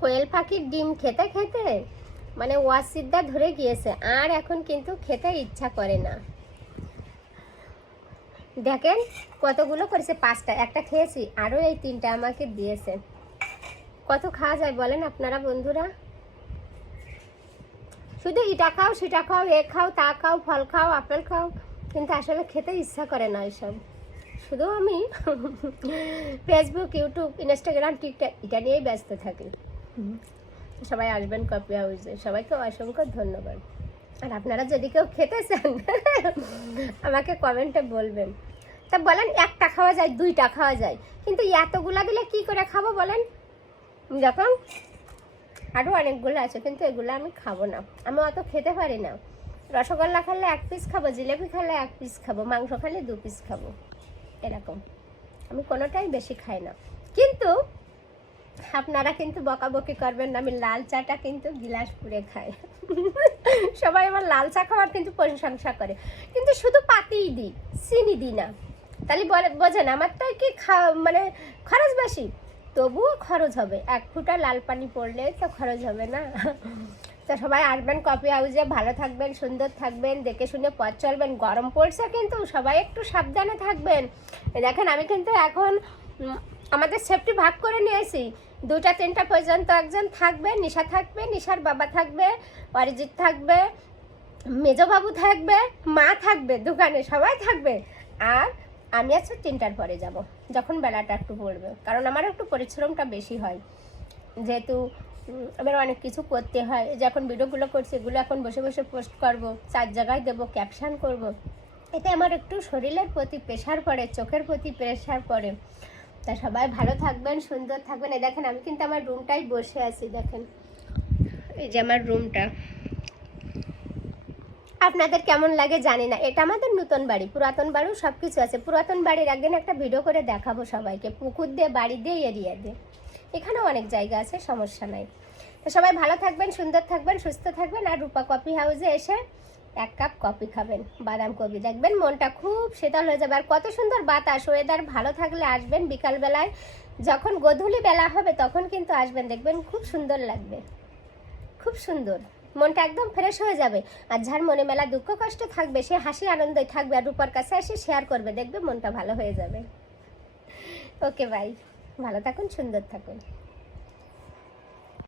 কোয়েল পাখির ডিম খেতে খেতে মানে ওয়াসিদা ধরে গিয়েছে, আর এখন কিন্তু খেতে ইচ্ছা করে না। দেখেন কতগুলো করেছে, 5টা, একটা খেয়েছি, আরও এই 3টা আমাকে দিয়েছে। কত খাওয়া যায় বলেন আপনারা বন্ধুরা? শুধু এটা খাও সেটা খাও, এ খাও তা খাও, ফল খাও, আপেল খাও, কিন্তু আসলে খেতে ইচ্ছা করে না এসব। শুধু আমি ফেসবুক, ইউটিউব, ইনস্টাগ্রাম, টিকটক এটা নিয়েই ব্যস্ত থাকি। সবাই আসবেন কফি হাউসে, সবাইকে অসংখ্য ধন্যবাদ। আর আপনারা যদি কেউ খেতে চান আমাকে কমেন্টে বলবেন। তা বলেন 1টা খাওয়া যায়, 2টা খাওয়া যায়, কিন্তু এতগুলা দিলে কি করে খাবো বলেন? যখন আরও অনেকগুলো আছে, কিন্তু এগুলো আমি খাবো না, আমি অত খেতে পারি না। রসগোল্লা খেলে 1 পিস খাবো, জিলেপি খেলে 1 পিস খাবো, মাংস খেলে 2 পিস খাবো, এরকম। আমি কোনোটাই বেশি খাই না। কিন্তু আপনারা কিন্তু বকাবকি করবেন না, আমি লাল চাটা কিন্তু গিলাস পুরে খাই। সবাই আমার লাল চা খাওয়ার কিন্তু প্রশংসা করে, কিন্তু শুধু পাতিই দিই, চিনি দিই না। তাহলে বোঝেন আমারটাই কি মানে খরচ বেশি, তবুও খরচ হবে। 1 ফুটা লাল পানি পড়লে তো খরচ হবে না। তো সবাই আসবেন কফি হাউসে, ভালো থাকবেন, সুন্দর থাকবেন, দেখে শুনে পথ চলবেন। গরম পড়ছে কিন্তু সবাই একটু সাবধানে থাকবেন। দেখেন আমি কিন্তু এখন আমাদের সেফটি ভাগ করে নিয়েছি, 2টা 3টা পর্যন্ত একজন থাকবে, নিশা থাকবে, নিশার বাবা থাকবে, অরিজিৎ থাকবে, মেজবাবু থাকবে, মা থাকবে, দোকানে সবাই থাকবে। আর আমি আজকে 3টার পরে যাব, যখন বেলাটা একটু পড়বে, কারণ আমার একটু পরিশ্রমটা বেশি হয়, যেহেতু আমার অনেক কিছু করতে হয়। যখন ভিডিওগুলো করছি এগুলো এখন বসে বসে পোস্ট করব, 4 জায়গায় দেবো, ক্যাপশন করব, এতে আমার একটু শরীরের প্রতি প্রেশার পড়ে, চোখের প্রতি প্রেশার পড়ে। তা সবাই ভালো থাকবেন, সুন্দর থাকবেন। এই দেখেন আমি কিন্তু আমার রুমটাই বসে আছি, দেখেন এই যে আমার রুমটা। আপনাদের কেমন লাগে জানি না, এটা আমাদের নতুন বাড়ি, পুরাতন বাড়িও সব কিছু আছে। পুরাতন বাড়ির একদিন একটা ভিডিও করে দেখাবো সবাইকে, পুকুর দিয়ে, বাড়ি দিয়ে, এরিয়া দিয়ে, এখানেও অনেক জায়গা আছে, সমস্যা নাই। তো সবাই ভালো থাকবেন, সুন্দর থাকবেন, সুস্থ থাকবেন। আর রূপা কফি হাউসে এসে 1 কাপ কফি খাবেন, বাদাম কফি, দেখবেন মনটা খুব শীতল হয়ে যাবে। আর কত সুন্দর বাতাস, ওয়েদার ভালো থাকলে আসবেন বিকালবেলায়, যখন গধূলি বেলা হবে তখন কিন্তু আসবেন, দেখবেন খুব সুন্দর লাগবে, খুব সুন্দর, মনটা একদম ফ্রেশ হয়ে যাবে। আর যার মনে মেলা দুঃখ কষ্ট থাকবে সে হাসি আনন্দই থাকবে, আর রূপার কাছে এসে শেয়ার করবে, দেখবে মনটা ভালো হয়ে যাবে। ওকে বাই, ভালো থাকুন, সুন্দর থাকুন।